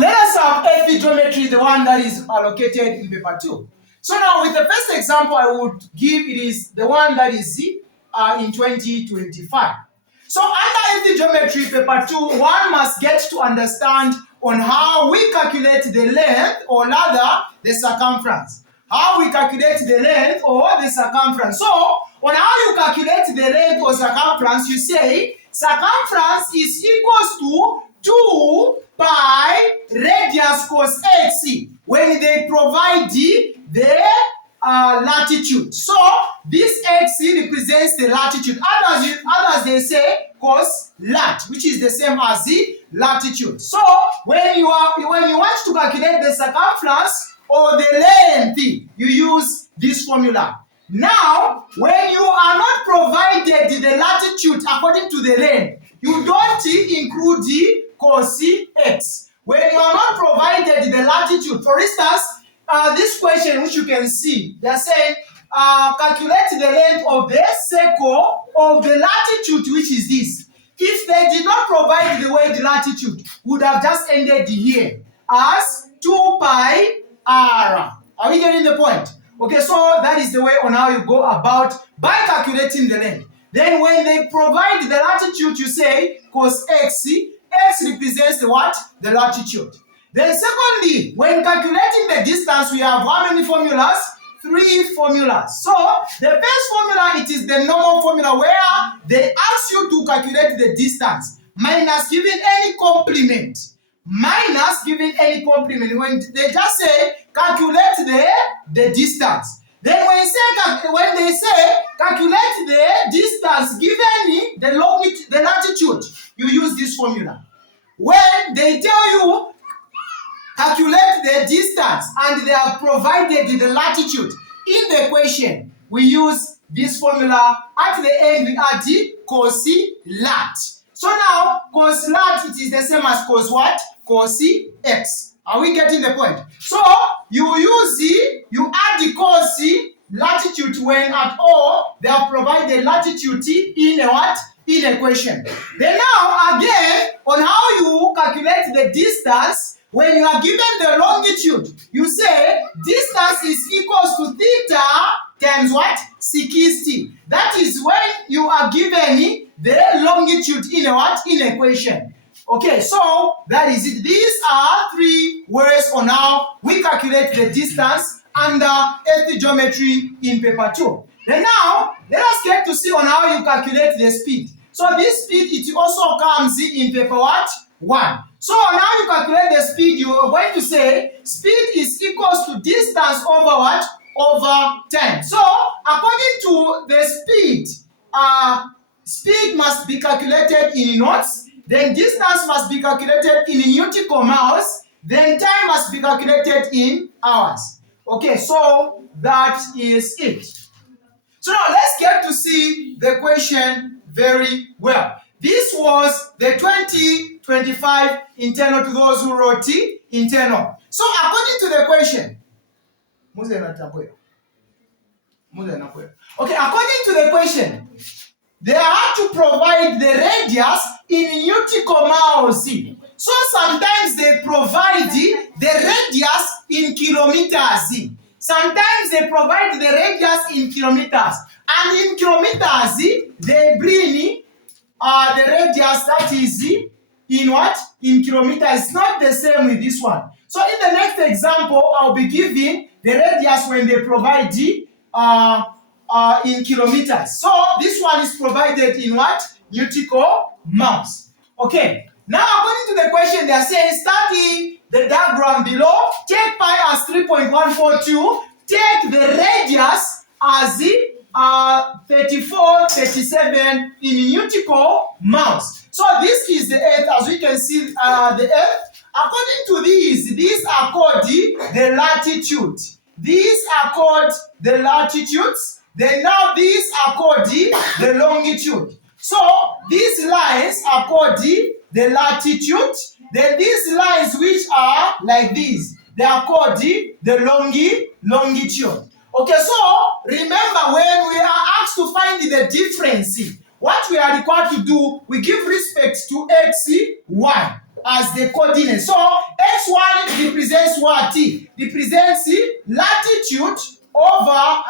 let us have earthly geometry, the one that is allocated in paper 2. So now with the first example I would give, it is the one that is in 2025. So under earthly geometry paper 2, one must get to understand on how we calculate the length, or rather the circumference. How we calculate the length or the circumference. So on how you calculate the length or circumference, you say circumference is equals to 2 pi radius cos x when they provide the latitude. So this x represents the latitude. Others they say cos lat, which is the same as the latitude. So when you want to calculate the circumference or the length, you use this formula. Now, when you are not provided the latitude according to the length, you don't include the cos x. When you are not provided the latitude, for instance, this question which you can see, they are saying calculate the length of the circle of the latitude, which is this. If they did not provide the word latitude, would have just ended here as 2 pi r. Are we getting the point? Okay, so that is the way on how you go about by calculating the length. Then when they provide the latitude, you say cos x. X represents the what? The latitude. Then secondly, when calculating the distance, we have how many formulas? 3 formulas. So the first formula, it is the normal formula where they ask you to calculate the distance minus giving any complement. Minus giving any complement. When they just say calculate the distance. Then when they say calculate the distance given the latitude, you use this formula. When they tell you calculate the distance and they have provided the latitude in the question, we use this formula. At the end, we add the cos lat. So now, cos lat, it is the same as cos what? Cos x. Are we getting the point? So, you add the cos latitude when at all they have provided latitude in a what? In a question. Then now, again, on how you calculate the distance, when you are given the longitude, you say distance is equals to theta times what? 60. That is when you are given the longitude in a what? In a question. Okay, so that is it. These are 3 ways on how we calculate the distance under earthly geometry in paper 2. Then now, let us get to see on how you calculate the speed. So this speed, it also comes in paper what? 1. So now you calculate the speed, you are going to say speed is equals to distance over what? Over time. So according to the speed, speed must be calculated in knots, then distance must be calculated in nautical miles, then time must be calculated in hours. Okay, so that is it. So now let's get to see the question very well. This was the 2025 internal to those who wrote internal. So according to the question, okay, according to the question, they have to provide the radius in nautical miles. So sometimes they provide the radius in kilometers. Sometimes they provide the radius in kilometers. And in kilometers, they bring the radius that is in what? In kilometers. It's not the same with this one. So in the next example, I'll be giving the radius when they provide in kilometers. So this one is provided in what? Nautical miles. Okay. Now according to the question, they are saying study the diagram below. Take pi as 3.142. Take the radius as 34, 37 in nautical miles. So this is the Earth. As we can see, the Earth. According to these are called the latitude. These are called the latitudes. Then now these are called the longitude. So these lines are called the latitude. Then these lines which are like these, they are called the longitude. Okay, so remember when we are asked to find the difference, what we are required to do, we give respect to x, y as the coordinate. So xy represents what? Represents latitude over,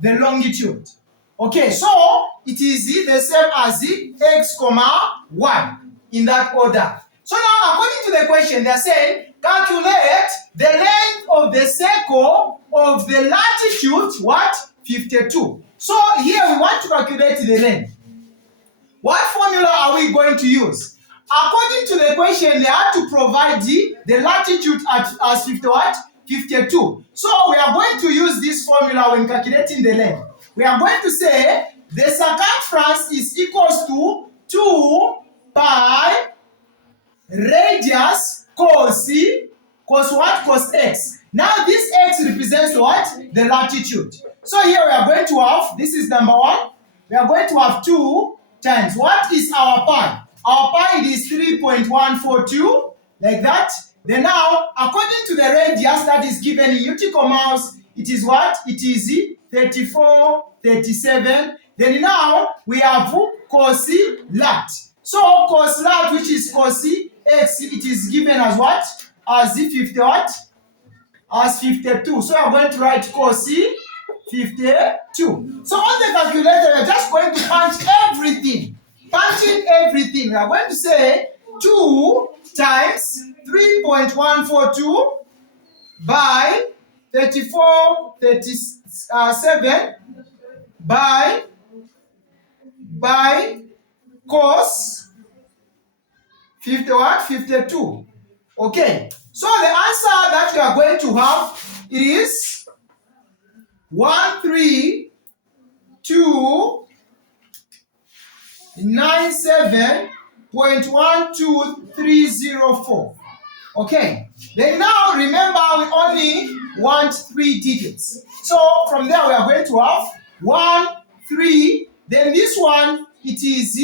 the longitude. Okay, so it is the same as x, y in that order. So now, according to the question, they are saying calculate the length of the circle of the latitude, what? 52. So here we want to calculate the length. What formula are we going to use? According to the question, they had to provide the latitude as 50 what? 52. So we are going to use this formula when calculating the length. We are going to say the circumference is equals to 2 pi radius cos what? Cos x. Now this x represents what? The latitude. So here we are going to have, this is number 1. We are going to have 2 times. What is our pi? Our pi is 3.142, like that. Then now, according to the radius that is given in nautical miles, it is what? It is 34, 37. Then now, we have cos lat. So cos lat, which is cos x, it is given as what? As 50 what? As 52. So I'm going to write cos 52. So on the calculator, we're just going to punch everything. Punching everything. We are going to say 2 times 3.142 by 34, 37 by cos 50 what? 52. Okay. So the answer that we are going to have, it is 13297.12304. Okay. Then now remember we only want 3 digits. So from there we are going to have 1, 3. Then this one it is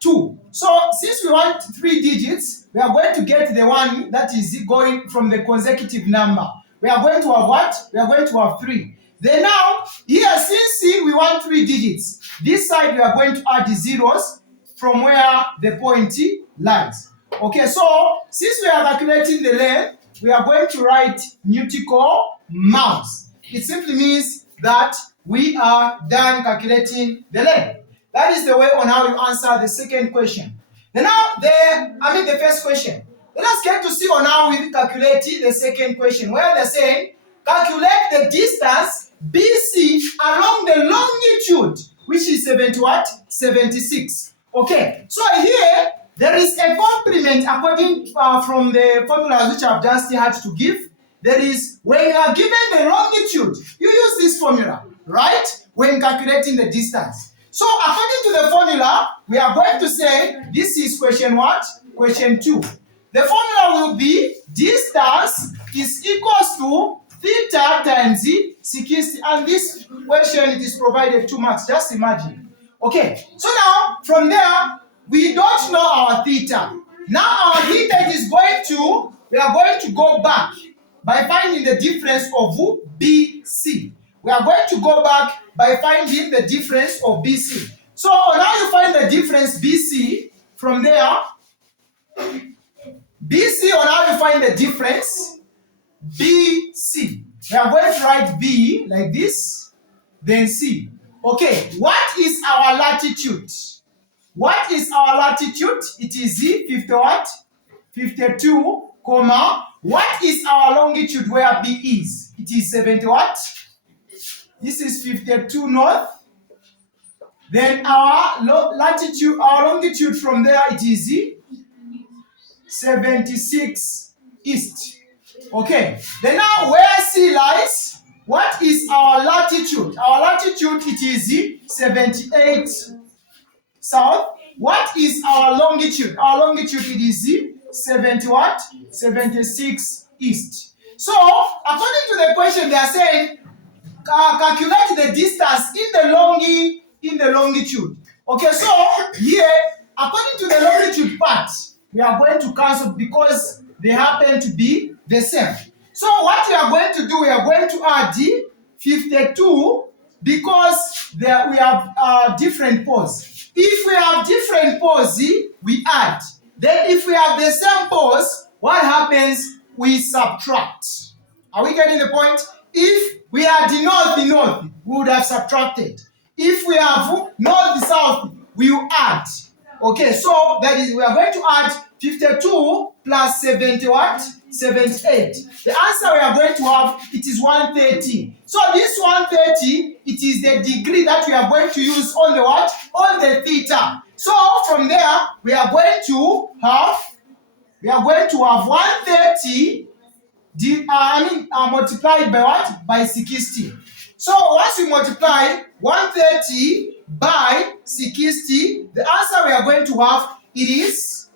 2. So since we want 3 digits, we are going to get the one that is going from the consecutive number. We are going to have what? We are going to have 3. Then now, here since we want 3 digits, this side we are going to add the zeros from where the point lies. Okay, so since we are calculating the length, we are going to write nautical miles. It simply means that we are done calculating the length. That is the way on how you answer the second question. Then now, the first question. Let us get to see on how we calculate the second question, where they're saying, calculate the distance BC along the longitude, which is 70 what? 76. Okay, so here, there is a complement according from the formulas which I've just had to give. There is, when you are given the longitude, you use this formula, right? When calculating the distance. So according to the formula, we are going to say, this is question what? Question 2. The formula will be, distance is equals to theta times 60. And this question, it is provided 2 marks. Just imagine. Okay, so now, from there, we don't know our theta. Now our theta is going to, we are going to go back by finding the difference of BC. We are going to go back by finding the difference of BC. So now you find the difference BC from there. BC, on how you find the difference BC. We are going to write B like this, then C. Okay, what is our latitude? What is our latitude? It is 50 what? 52, comma. What is our longitude where B is? It is 70 what? This is 52 north. Then our latitude, our longitude from there, it is 76 east. Okay. Then now where C lies, what is our latitude? Our latitude, it is 78 south. What is our longitude? Our longitude, it is 70 what? 76 east. So according to the question, they are saying calculate the distance in the longitude. Okay, so here, according to the longitude part, we are going to cancel because they happen to be the same. So what we are going to do, we are going to add 52 because we have different poles. If we have different poles, we add. Then if we have the same poles, what happens? we subtract. Are we getting the point? If we are the north, we would have subtracted. If we have north, south, we will add. Okay, so that is, we are going to add 52 plus 70 what? 78. The answer we are going to have, it is 130. So this 130, it is the degree that we are going to use on the what? On the theta. So from there, we are going to have 130 multiplied by what? By 60. So once we multiply 130 by 60, the answer we are going to have, it is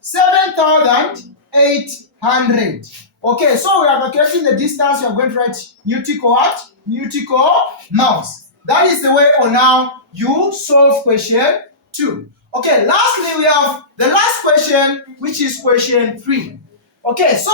7,800. Okay, so we are calculating the distance. We are going to write nautical what? Nautical miles. That is the way on how you solve question 2. Okay, lastly, we have the last question, which is question 3. Okay, so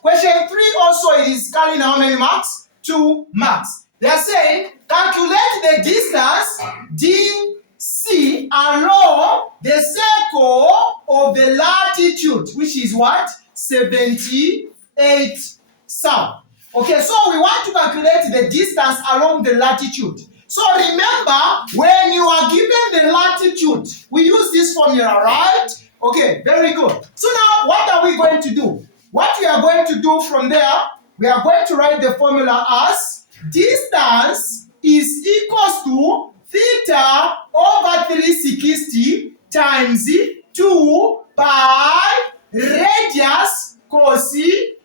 question 3 also, it is carrying how many marks? 2 marks. They are saying calculate the distance DC along the circle of the latitude, which is what? 78 south. Okay, so we want to calculate the distance along the latitude. So remember, when you are given the latitude, we use this formula, right? Okay, very good. So now, what are we going to do? What we are going to do from there, we are going to write the formula as distance is equals to theta over 360 times 2 pi radius cos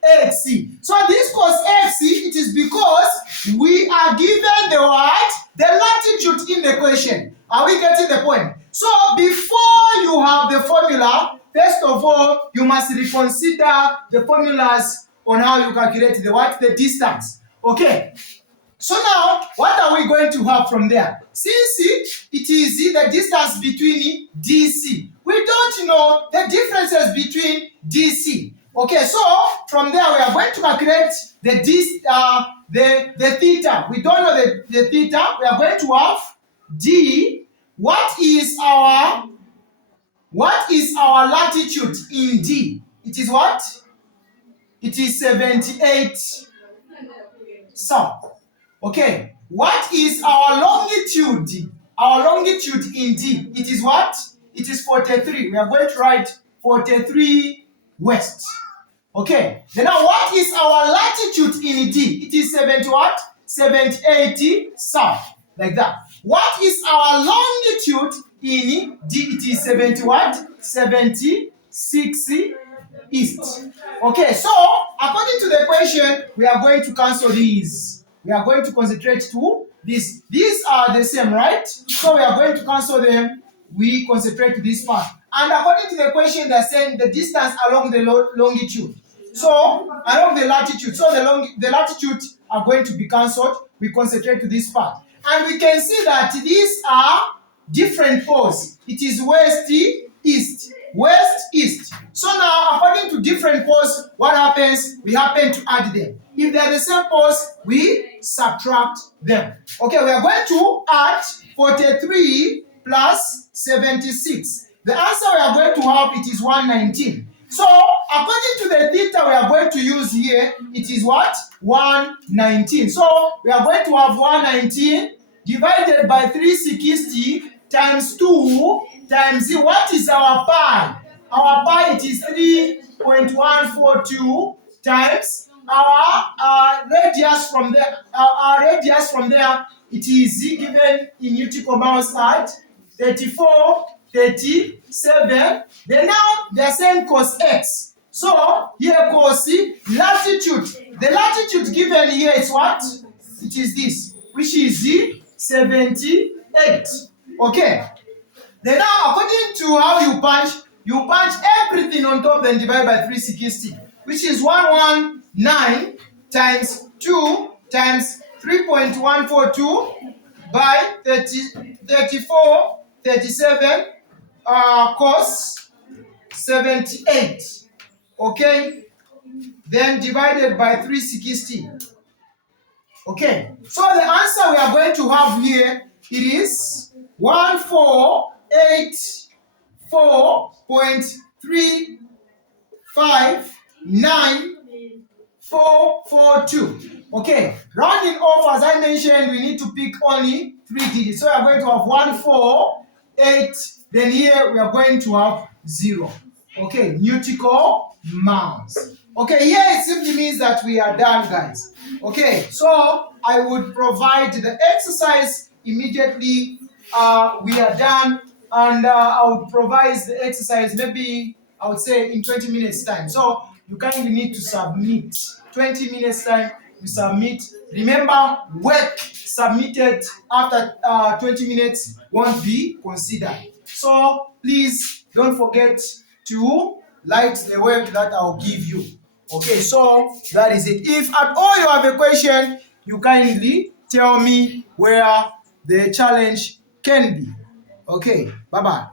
x. So this cos x, it is because we are given the what? The latitude in the question. Are we getting the point? So before you have the formula, first of all, you must reconsider the formulas on how you calculate the what? The distance. Okay. So now, what are we going to have from there? Since it is the distance between DC, we don't know the differences between DC. Okay, so from there we are going to calculate the theta. We don't know the theta. We are going to have D. What is our latitude in D? It is what? It is 78 south. Okay, what is our longitude? Our longitude in D, it is what? It is 43. We are going to write 43 west. Okay, then now what is our latitude in D? It is 70 what? 780 south, like that. What is our longitude in D? It is 70 what? 76 east. Okay, so according to the equation, we are going to cancel these. We are going to concentrate to this. These are the same, right? So we are going to cancel them. We concentrate to this part. And according to the equation, they are saying the distance along the longitude. So along the latitude. So the latitude are going to be cancelled. We concentrate to this part. And we can see that these are different poles. It is west, east. West, east. So now, according to different poles, what happens? We happen to add them. If they are the same poles, we subtract them. Okay, we are going to add 43 plus 76. The answer we are going to have, it is 119. So, according to the theta we are going to use here, it is what? 119. So, we are going to have 119 divided by 360 times 2 times what is our pi? Our pi, it is 3.142 times our radius from there. Our radius from there, it is given in nautical miles at 34, 37. Then now they are saying cos x. So here cos latitude. The latitude given here is what? It is this, which is 78. Okay. Then now, according to how you punch everything on top, then divide by 360, which is 119 times 2 times 3.142 by 34, 37, cos 78. Okay? Then divided by 360. Okay? So the answer we are going to have here, it is 1484.359 442. Okay, rounding off, as I mentioned, we need to pick only 3 digits. So we are going to have 1, 4, 8. Then here we are going to have 0. Okay, Nutical mouse. Okay, here it simply means that we are done, guys. Okay, so I would provide the exercise immediately we are done, and I would provide the exercise maybe I would say in 20 minutes time. So you kindly need to submit. 20 minutes time you submit. Remember, work submitted after 20 minutes won't be considered. So please don't forget to light the work that I'll give you. Okay, so that is it. If at all you have a question, you kindly tell me where the challenge can be. Okay, bye-bye.